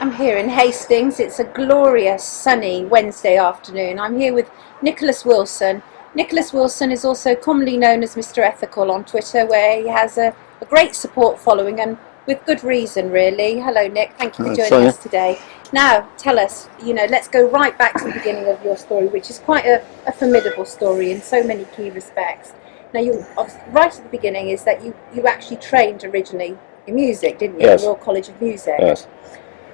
I'm here in Hastings. It's a glorious sunny Wednesday afternoon. I'm here with Nicholas Wilson. Nicholas Wilson is also commonly known as Mr. Ethical on Twitter, where he has a great support following, and with good reason, really. Hello, Nick. Thank you for joining Sonia. us today. Now, tell us, let's go right back to the beginning of your story, which is quite a formidable story in so many key respects. Now, right at the beginning is that you actually trained originally in music, didn't you? Yes. At Royal College of Music. Yes.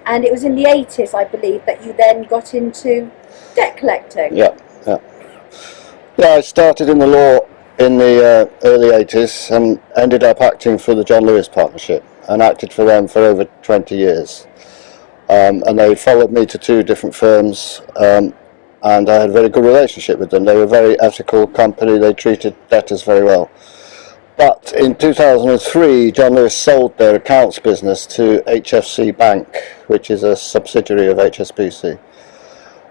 And it was in the 80s, I believe, that you then got into debt collecting. Yeah. I started in the law in the early 80s and ended up acting for the John Lewis Partnership and acted for them for over 20 years. And they followed me to two different firms, and I had a very good relationship with them. They were a very ethical company. They treated debtors very well. But in 2003, John Lewis sold their accounts business to HFC Bank, which is a subsidiary of HSBC.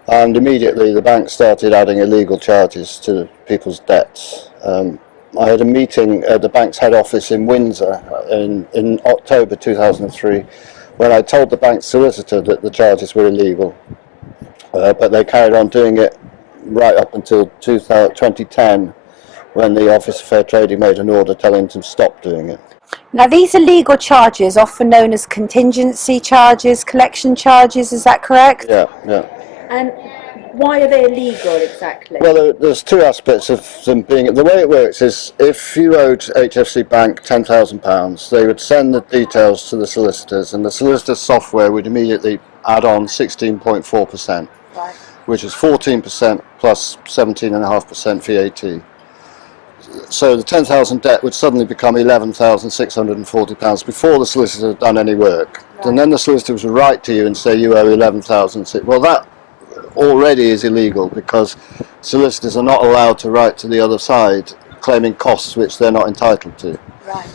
And immediately the bank started adding illegal charges to people's debts. I had a meeting at the bank's head office in Windsor in October 2003, when I told the bank's solicitor that the charges were illegal. But they carried on doing it right up until 2010, when the Office of Fair Trading made an order telling them to stop doing it. Now, these illegal charges, often known as contingency charges, collection charges, is that correct? Yeah. And why are they illegal exactly? Well, there's two aspects of them being. The way it works is, if you owed HFC Bank £10,000, they would send the details to the solicitors, and the solicitor software would immediately add on 16.4%, Right. which is 14% plus 17.5% VAT. So the 10,000 debt would suddenly become £11,640 before the solicitor had done any work. Right. And then the solicitor would write to you and say you owe 11,000. Well, that already is illegal, because solicitors are not allowed to write to the other side claiming costs which they're not entitled to. Right.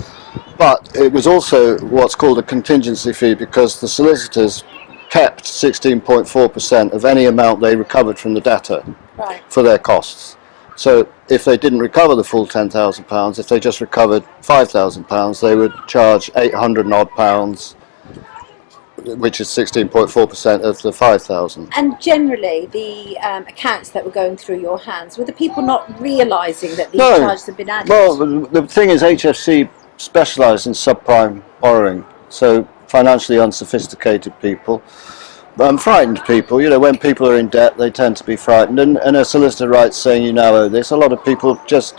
But it was also what's called a contingency fee, because the solicitors kept 16.4% of any amount they recovered from the debtor. Right. For their costs. So if they didn't recover the full £10,000, if they just recovered £5,000, they would charge £800 and odd pounds, which is 16.4% of the 5,000. And generally, the accounts that were going through your hands, were the people not realising that these No. charges had been added? Well, the thing is, HFC specialised in subprime borrowing, so financially unsophisticated people, frightened people. When people are in debt, they tend to be frightened, and a solicitor writes saying you now owe this. A lot of people just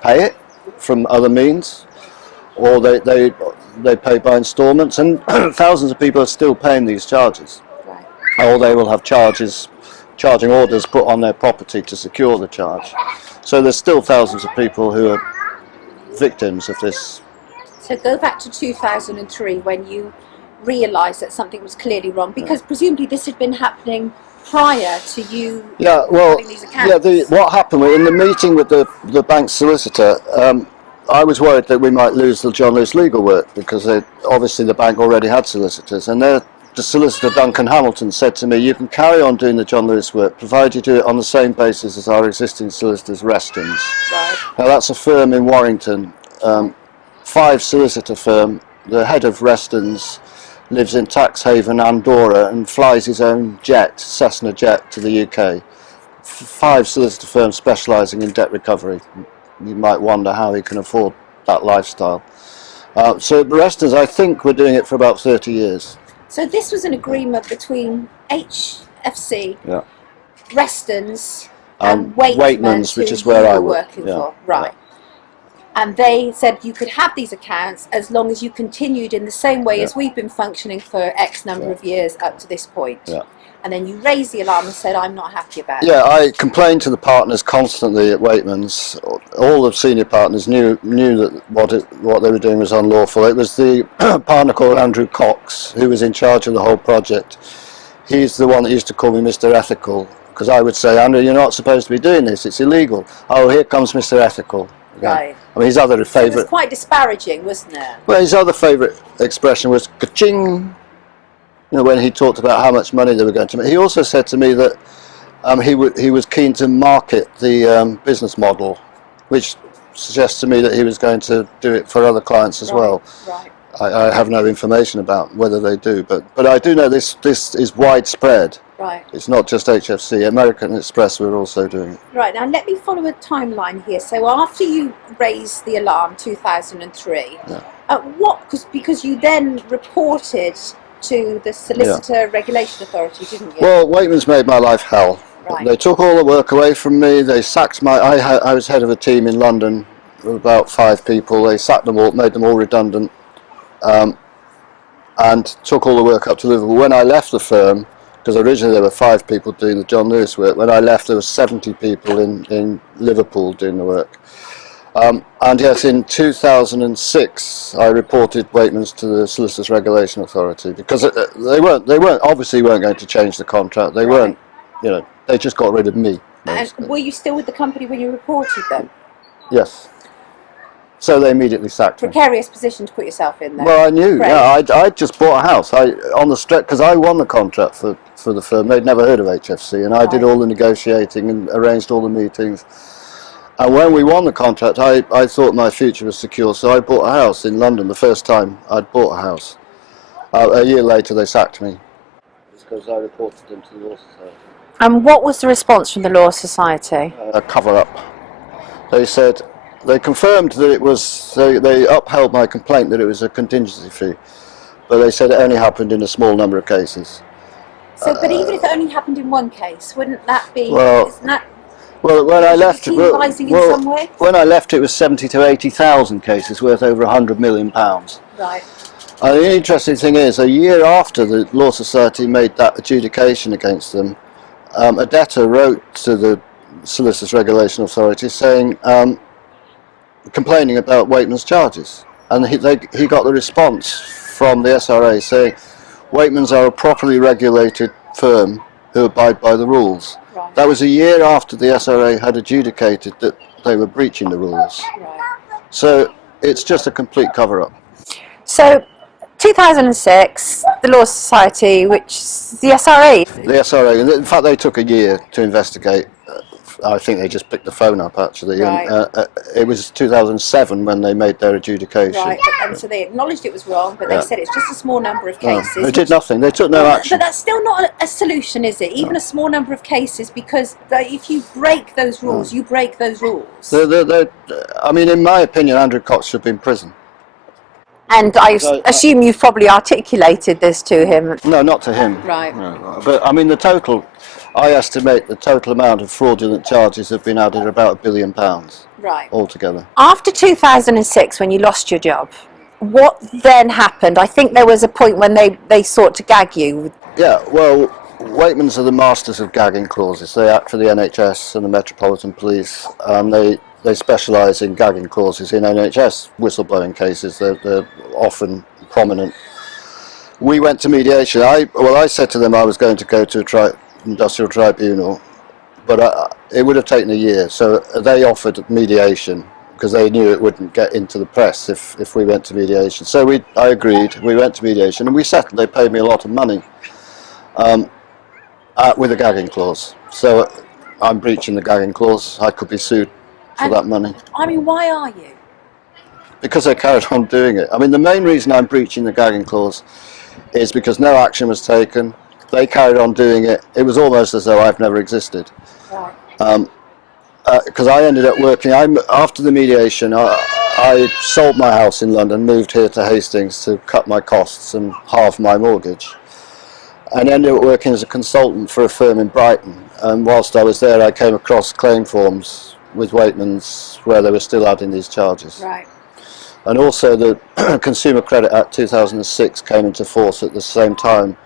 pay it from other means, or they pay by instalments, and thousands of people are still paying these charges. Right. Or they will have charging orders put on their property to secure the charge. So there's still thousands of people who are victims of this. So go back to 2003 when you realised that something was clearly wrong, because presumably this had been happening prior to you having these accounts. What happened in the meeting with the bank's solicitor, I was worried that we might lose the John Lewis legal work, because obviously the bank already had solicitors, and the solicitor Duncan Hamilton said to me, you can carry on doing the John Lewis work provided you do it on the same basis as our existing solicitors, Reston's. Right. Now that's a firm in Warrington, 5-solicitor firm. The head of Reston's lives in tax haven Andorra and flies his own jet, Cessna jet, to the UK. 5 solicitor firms specialising in debt recovery. You might wonder how he can afford that lifestyle. So Reston's, I think, were doing it for about 30 years. So this was an agreement between HFC, Reston's, and Waitman's, which is where I were working for. Right. And they said you could have these accounts as long as you continued in the same way as we've been functioning for X number of years up to this point. Yeah. And then you raised the alarm and said, I'm not happy about it. Yeah, I complained to the partners constantly at Waitman's. All the senior partners knew that what they were doing was unlawful. It was the partner called Andrew Cox who was in charge of the whole project. He's the one that used to call me Mr. Ethical, because I would say, Andrew, you're not supposed to be doing this, it's illegal. Oh, here comes Mr. Ethical. Right. I mean, his other favourite... So it was quite disparaging, wasn't it? Well, his other favourite expression was ka-ching, when he talked about how much money they were going to make. He also said to me that he was keen to market the business model, which suggests to me that he was going to do it for other clients as well. Right. I have no information about whether they do, but I do know this is widespread. Right. It's not just HFC. American Express were also doing it. Right, now let me follow a timeline here. So after you raised the alarm, 2003, because you then reported to the Solicitor Regulation Authority, didn't you? Well, Wakeman's made my life hell. Right. They took all the work away from me. They sacked I was head of a team in London of about 5 people. They sacked them all, made them all redundant, and took all the work up to Liverpool. When I left the firm, because originally there were 5 people doing the John Lewis work, when I left there were 70 people in Liverpool doing the work. And yes, in 2006 I reported Wakeman's to the Solicitors Regulation Authority, because they obviously weren't going to change the contract. They weren't, they just got rid of me. Basically. And were you still with the company when you reported them? Yes. So they immediately sacked me. Precarious position to put yourself in there. Well, I knew. Great. Yeah, I just bought a house. On the stretch, because I won the contract for the firm. They'd never heard of HFC, and I did all the negotiating and arranged all the meetings. And when we won the contract, I thought my future was secure, so I bought a house in London. The first time I'd bought a house. A year later, they sacked me. It's because I reported them to the Law Society. And what was the response from the Law Society? A cover-up. They confirmed that it was, they upheld my complaint that it was a contingency fee, but they said it only happened in a small number of cases. So, but even if it only happened in one case, wouldn't that be, isn't that when I left, penalising in some way? When I left, it was 70 to 80,000 cases worth over £100 million. Right. And the interesting thing is, a year after the Law Society made that adjudication against them, a debtor wrote to the Solicitors Regulation Authority saying, complaining about Wakeman's charges, and he got the response from the SRA saying Wakeman's are a properly regulated firm who abide by the rules. Right. That was a year after the SRA had adjudicated that they were breaching the rules. Right. So it's just a complete cover-up. So 2006, the Law Society, which is the SRA. The SRA, and in fact they took a year to investigate. I think they just picked the phone up actually. Right. And, it was 2007 when they made their adjudication. Right, and so they acknowledged it was wrong, but they said it's just a small number of cases. No, they did nothing. They took no action. But that's still not a solution, is it? Even a small number of cases, because if you break those rules, you break those rules. I mean, in my opinion, Andrew Cox should be in prison. And I assume you've probably articulated this to him. No, not to him. Right. No, but I mean, I estimate the total amount of fraudulent charges have been added about £1 billion. Right. Altogether. After 2006, when you lost your job, what then happened? I think there was a point when they sought to gag you. Yeah, well, Wakeman's are the masters of gagging clauses. They act for the NHS and the Metropolitan Police, and they specialise in gagging clauses in NHS whistleblowing cases. They're often prominent. We went to mediation. I said to them I was going to go to industrial tribunal, but it would have taken a year, so they offered mediation because they knew it wouldn't get into the press if we went to mediation. So I agreed, we went to mediation and we settled. They paid me a lot of money with a gagging clause, so I'm breaching the gagging clause. I could be sued for that money. I mean, why are you? Because they carried on doing it. I mean, the main reason I'm breaching the gagging clause is because no action was taken. They carried on doing it. It was almost as though I've never existed. Right. Because I ended up working, after the mediation, I sold my house in London, moved here to Hastings to cut my costs and halve my mortgage, and ended up working as a consultant for a firm in Brighton. And whilst I was there, I came across claim forms with Wakeman's where they were still adding these charges. Right. And also the Consumer Credit Act 2006 came into force at the same time.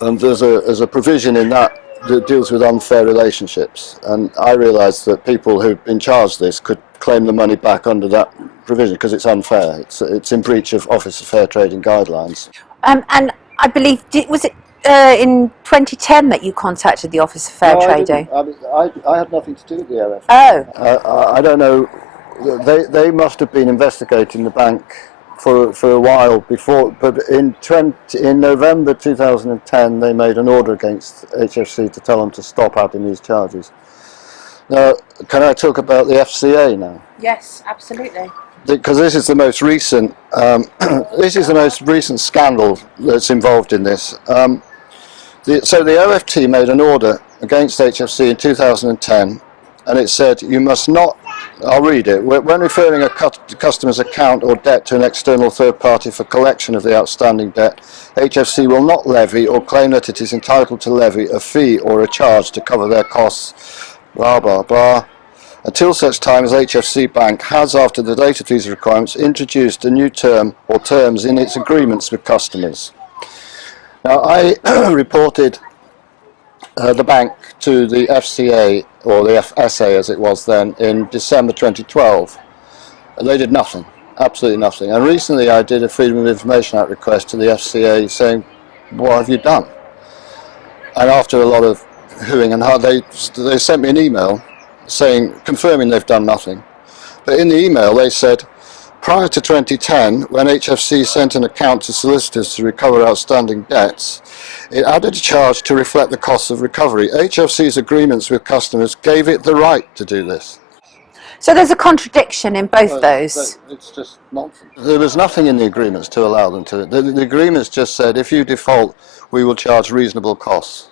And there's a provision in that deals with unfair relationships, and I realised that people who've been charged this could claim the money back under that provision because it's unfair. It's in breach of Office of Fair Trading guidelines. And I believe, was it in 2010 that you contacted the Office of Fair Trading? I had nothing to do with the OF. Oh. I don't know. They must have been investigating the bank for a while before, but in November 2010 they made an order against HFC to tell them to stop adding these charges. Now, can I talk about the FCA now? Yes, absolutely. because this is the most recent this is the most recent scandal that's involved in this. So the OFT made an order against HFC in 2010, and it said you must not, I'll read it, when referring a customer's account or debt to an external third party for collection of the outstanding debt, HFC will not levy or claim that it is entitled to levy a fee or a charge to cover their costs, blah blah blah, until such time as HFC Bank has, after the date of these requirements, introduced a new term or terms in its agreements with customers. Now, I reported the bank to the FCA, or the FSA as it was then, in December 2012. And they did nothing, absolutely nothing. And recently I did a Freedom of Information Act request to the FCA saying, what have you done? And after a lot of hooing and hard, they sent me an email saying, confirming they've done nothing. But in the email they said, prior to 2010, when HFC sent an account to solicitors to recover outstanding debts, it added a charge to reflect the costs of recovery. HFC's agreements with customers gave it the right to do this. So there's a contradiction in both those. It's just nonsense. There was nothing in the agreements to allow them to. The agreements just said, if you default, we will charge reasonable costs.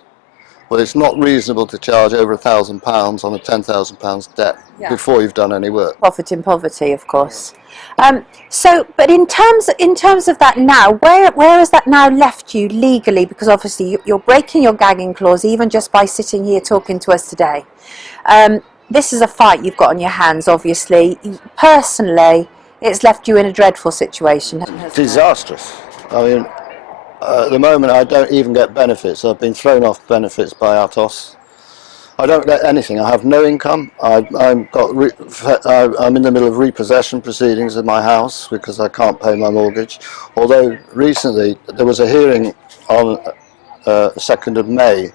Well, it's not reasonable to charge over £1,000 on a £10,000 debt before you've done any work. Profit in poverty, of course. But in terms of that now, where has that now left you legally? Because obviously you're breaking your gagging clause even just by sitting here talking to us today. This is a fight you've got on your hands, obviously. Personally, it's left you in a dreadful situation. Disastrous. I mean, at the moment I don't even get benefits. I've been thrown off benefits by Atos. I don't get anything. I have no income. I'm in the middle of repossession proceedings of my house because I can't pay my mortgage. Although recently there was a hearing on 2nd of May,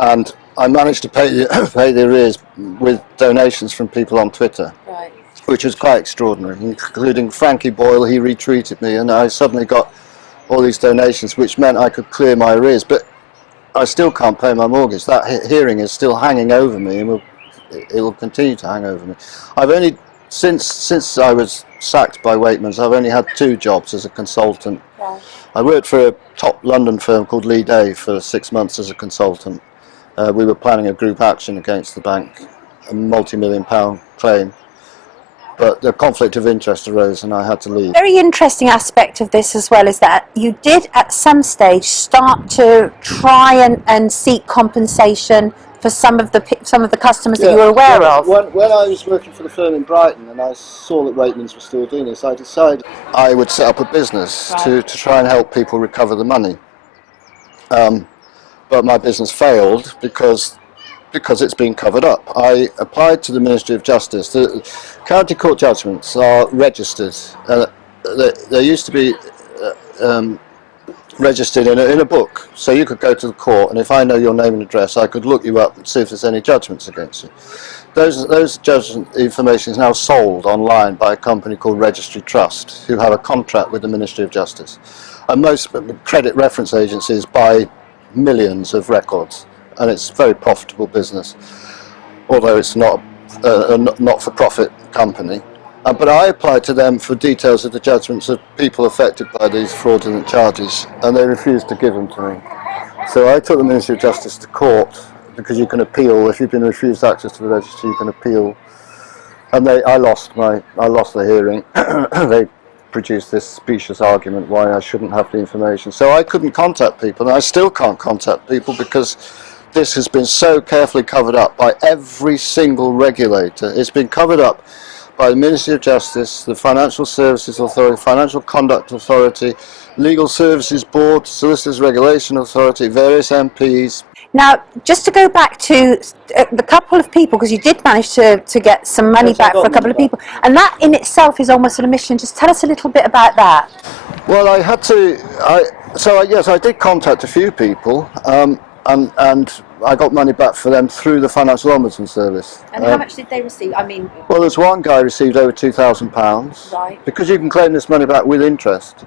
and I managed to pay the arrears with donations from people on Twitter, right, which was quite extraordinary, including Frankie Boyle. He retweeted me, and I suddenly got all these donations, which meant I could clear my arrears. But I still can't pay my mortgage. That hearing is still hanging over me, and it will continue to hang over me. I've only, since I was sacked by Wakeman's, I've only had 2 jobs as a consultant. Right. I worked for a top London firm called Lee Day for 6 months as a consultant. We were planning a group action against the bank, a multi-million-pound claim. But the conflict of interest arose and I had to leave. Very interesting aspect of this as well is that you did at some stage start to try and seek compensation for some of the customers that you were aware of. When I was working for the firm in Brighton and I saw that Wakeman's were still doing this, I decided I would set up a business to try and help people recover the money. But my business failed because it's been covered up. I applied to the Ministry of Justice. The county court judgments are registered. They used to be registered in a book, so you could go to the court, and if I know your name and address, I could look you up and see if there's any judgments against you. Those judgment information is now sold online by a company called Registry Trust, who have a contract with the Ministry of Justice. And most credit reference agencies buy millions of records, and it's a very profitable business, although it's not a not-for-profit company. But I applied to them for details of the judgments of people affected by these fraudulent charges, and they refused to give them to me. So I took the Ministry of Justice to court, because you can appeal. If you've been refused access to the registry, you can appeal. And I lost the hearing. They produced this specious argument why I shouldn't have the information. So I couldn't contact people, and I still can't contact people because this has been so carefully covered up by every single regulator. It's been covered up by the Ministry of Justice, the Financial Services Authority, Financial Conduct Authority, Legal Services Board, Solicitors Regulation Authority, various MPs. Now, just to go back to the couple of people, because you did manage to get some money back for a couple of people, and that in itself is almost an admission. Just tell us a little bit about that. Well, I had to, yes, I did contact a few people, and I got money back for them through the Financial Ombudsman Service. And how much did they receive? I mean, well, there's one guy received over £2,000, right, because you can claim this money back with interest.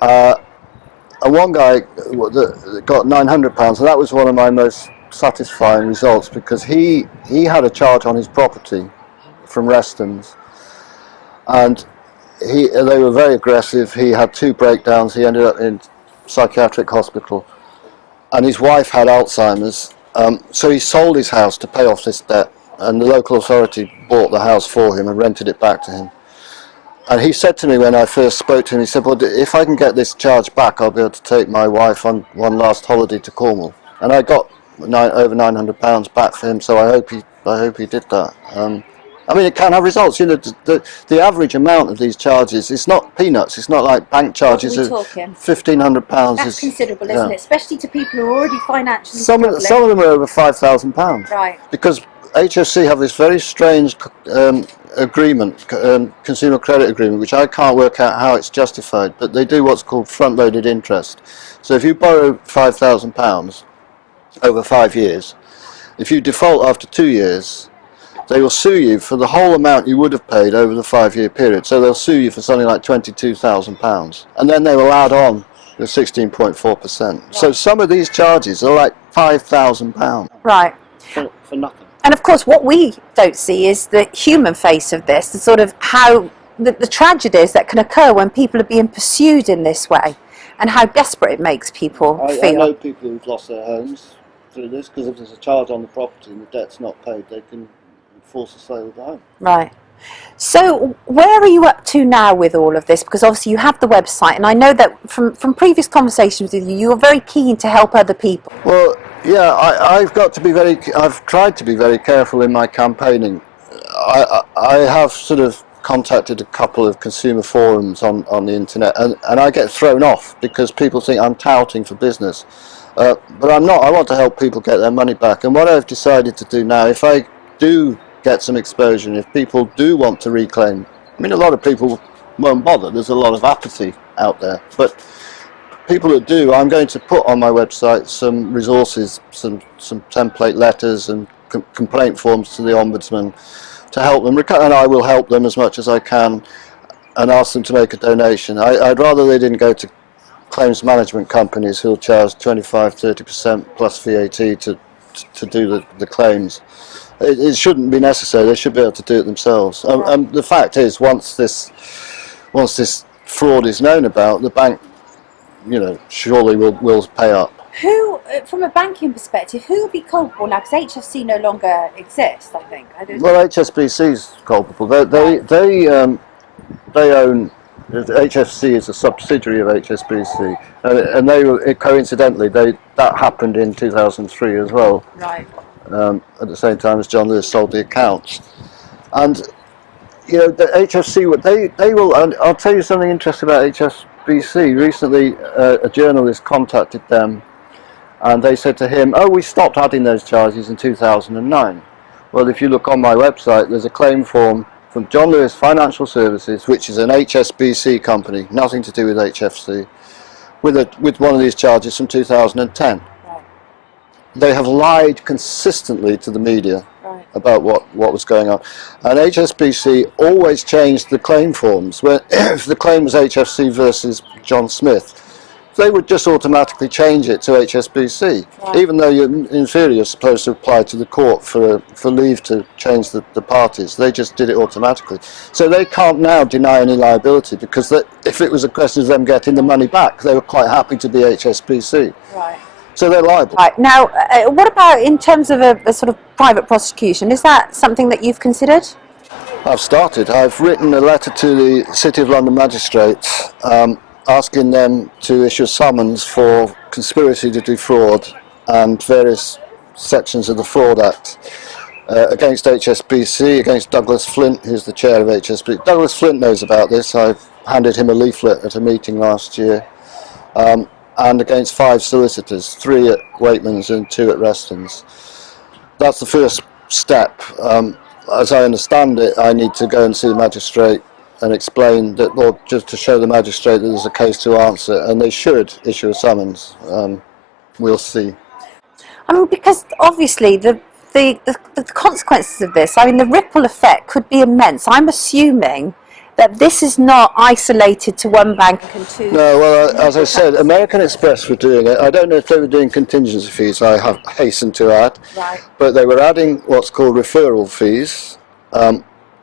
And one guy got £900, and that was one of my most satisfying results, because he had a charge on his property from Reston's, and they were very aggressive. He had 2 breakdowns. He ended up in psychiatric hospital, and his wife had Alzheimer's. So he sold his house to pay off this debt, and the local authority bought the house for him and rented it back to him. And he said to me when I first spoke to him, he said, well, if I can get this charge back, I'll be able to take my wife on one last holiday to Cornwall. And I got over £900 back for him, so I hope he did that. I mean, it can have results. You know, the average amount of these charges, it's not peanuts. It's not like bank charges of £1,500. That's considerable, isn't it? Especially to people who are already financially struggling. Some of them are over £5,000. Right. Because HSC have this very strange agreement, consumer credit agreement, which I can't work out how it's justified, but they do what's called front-loaded interest. So if you borrow £5,000 over 5 years, if you default after 2 years, they will sue you for the whole amount you would have paid over the 5-year period. So they'll sue you for something like £22,000, and then they will add on the 16.4%. Right. So some of these charges are like £5,000. Right. For nothing. And of course, what we don't see is the human face of this, the sort of how the tragedies that can occur when people are being pursued in this way, and how desperate it makes people feel. I know people who've lost their homes through this, because if there's a charge on the property and the debt's not paid, they can force a sale of the home. Right. So where are you up to now with all of this? Because obviously you have the website, and I know that from previous conversations with you, you're very keen to help other people. Well, yeah, I've tried to be very careful in my campaigning. I have sort of contacted a couple of consumer forums on the internet, and I get thrown off because people think I'm touting for business. But I'm not. I want to help people get their money back. And what I've decided to do now, if I do get some exposure, and if people do want to reclaim, I mean, a lot of people won't bother. There's a lot of apathy out there. But people that do, I'm going to put on my website some resources, some template letters and complaint forms to the Ombudsman to help them, and I will help them as much as I can and ask them to make a donation. I'd rather they didn't go to claims management companies who'll charge 25-30% plus VAT to do the claims. It shouldn't be necessary. They should be able to do it themselves. And the fact is, once this fraud is known about, the bank, you know, surely will pay up. Who, from a banking perspective, who will be culpable now? Because HSC no longer exists, I think. Well, HSBC is culpable. They own. HFC is a subsidiary of HSBC, and they were, coincidentally, that happened in 2003 as well. Right. At the same time as John Lewis sold the accounts, and you know, the HFC, they will. And I'll tell you something interesting about HSBC. Recently, a journalist contacted them, and they said to him, "Oh, we stopped adding those charges in 2009." Well, if you look on my website, there's a claim form from John Lewis Financial Services, which is an HSBC company, nothing to do with HFC, with one of these charges from 2010. Right. They have lied consistently to the media about what was going on. And HSBC always changed the claim forms. Where if the claim was HFC versus John Smith, they would just automatically change it to HSBC, even though in theory you're supposed to apply to the court for leave to change the parties. They just did it automatically. So they can't now deny any liability, because if it was a question of them getting the money back, they were quite happy to be HSBC. Right. So they're liable. Right. Now, what about in terms of a sort of private prosecution? Is that something that you've considered? I've started. I've written a letter to the City of London magistrates asking them to issue a summons for conspiracy to defraud and various sections of the Fraud Act against HSBC, against Douglas Flint, who's the chair of HSBC. Douglas Flint knows about this. I've handed him a leaflet at a meeting last year. And against 5 solicitors, 3 at Wakeman's and 2 at Reston's. That's the first step. As I understand it, I need to go and see the magistrate and explain that, or just to show the magistrate that there's a case to answer, and they should issue a summons. We'll see. I mean, because obviously the consequences of this, I mean, the ripple effect could be immense. I'm assuming that this is not isolated to one bank and two. No, well, as I said, American Express were doing it. I don't know if they were doing contingency fees, I have hastened to add. Right. But they were adding what's called referral fees.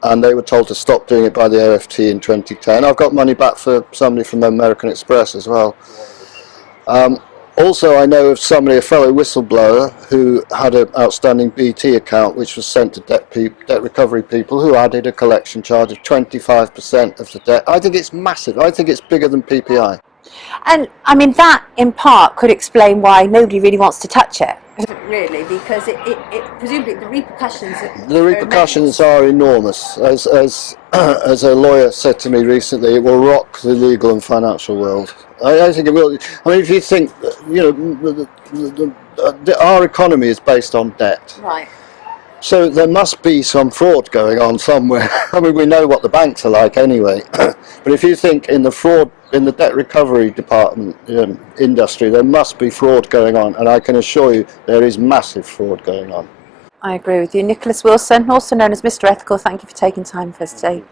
and they were told to stop doing it by the OFT in 2010. I've got money back for somebody from American Express as well. Also, I know of somebody, a fellow whistleblower, who had an outstanding BT account which was sent to debt recovery people, who added a collection charge of 25% of the debt. I think it's massive. I think it's bigger than PPI. And I mean, that in part could explain why nobody really wants to touch it. Really, because it presumably the repercussions. The repercussions are enormous. As a lawyer said to me recently, it will rock the legal and financial world. I think it will. I mean, if you think, our economy is based on debt. Right. So there must be some fraud going on somewhere. I mean, we know what the banks are like anyway. But if you think in the fraud, in the debt recovery department industry, there must be fraud going on. And I can assure you there is massive fraud going on. I agree with you. Nicholas Wilson, also known as Mr. Ethical, thank you for taking time for us today.